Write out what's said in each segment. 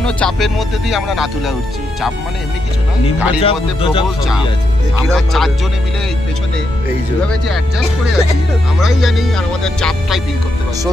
সামান্য চাপের মধ্যে দিয়ে আমরা নাথুলা উঠছি। চাপ মানে এমনি কিছু না, গাড়ির মধ্যে প্রবল চাপ। আমরা 4 জনে মিলে পেছনে এইভাবে যে অ্যাডজাস্ট করে আছি আমরাই জানি, আর আমাদের চাপটাই ফিল করতে পারছি।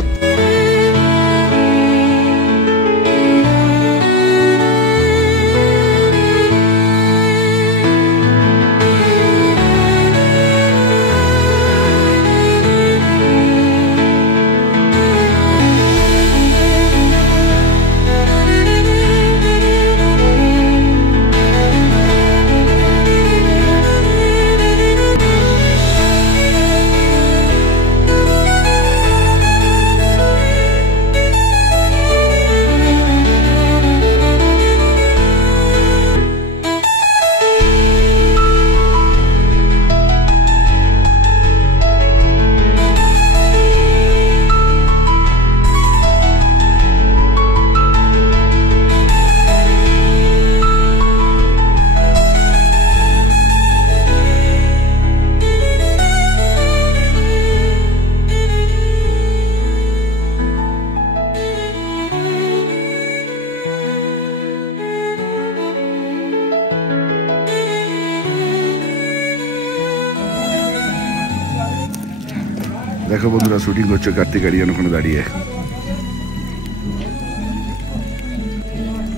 দেখো বন্ধুরা, শুটিং করছে কার্তিক আরিয়ান ওখানে দাঁড়িয়ে।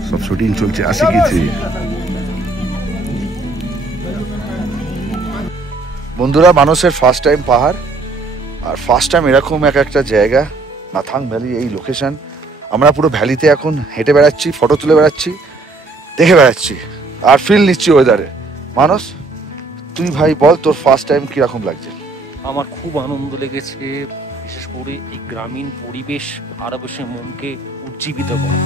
সব শুটিং চলছে আশিকি। বন্ধুরা, মানুষের ফার্স্ট টাইম পাহাড়, আর ফার্স্ট টাইম এরকম একটা জায়গা নাথাং ভ্যালি, এই লোকেশন। আমরা পুরো ভ্যালিতে এখন হেঁটে বেড়াচ্ছি, ফটো তুলে বেড়াচ্ছি, দেখে বেড়াচ্ছি, আর ফিল নিচ্ছি ওয়েদারে। মানুষ, তুই ভাই বল, তোর ফার্স্ট টাইম কিরকম লাগছে? আমার খুব আনন্দ লেগেছে, বিশেষ করে এই গ্রামীণ পরিবেশ আরো বেশি মনকে উজ্জীবিত করে।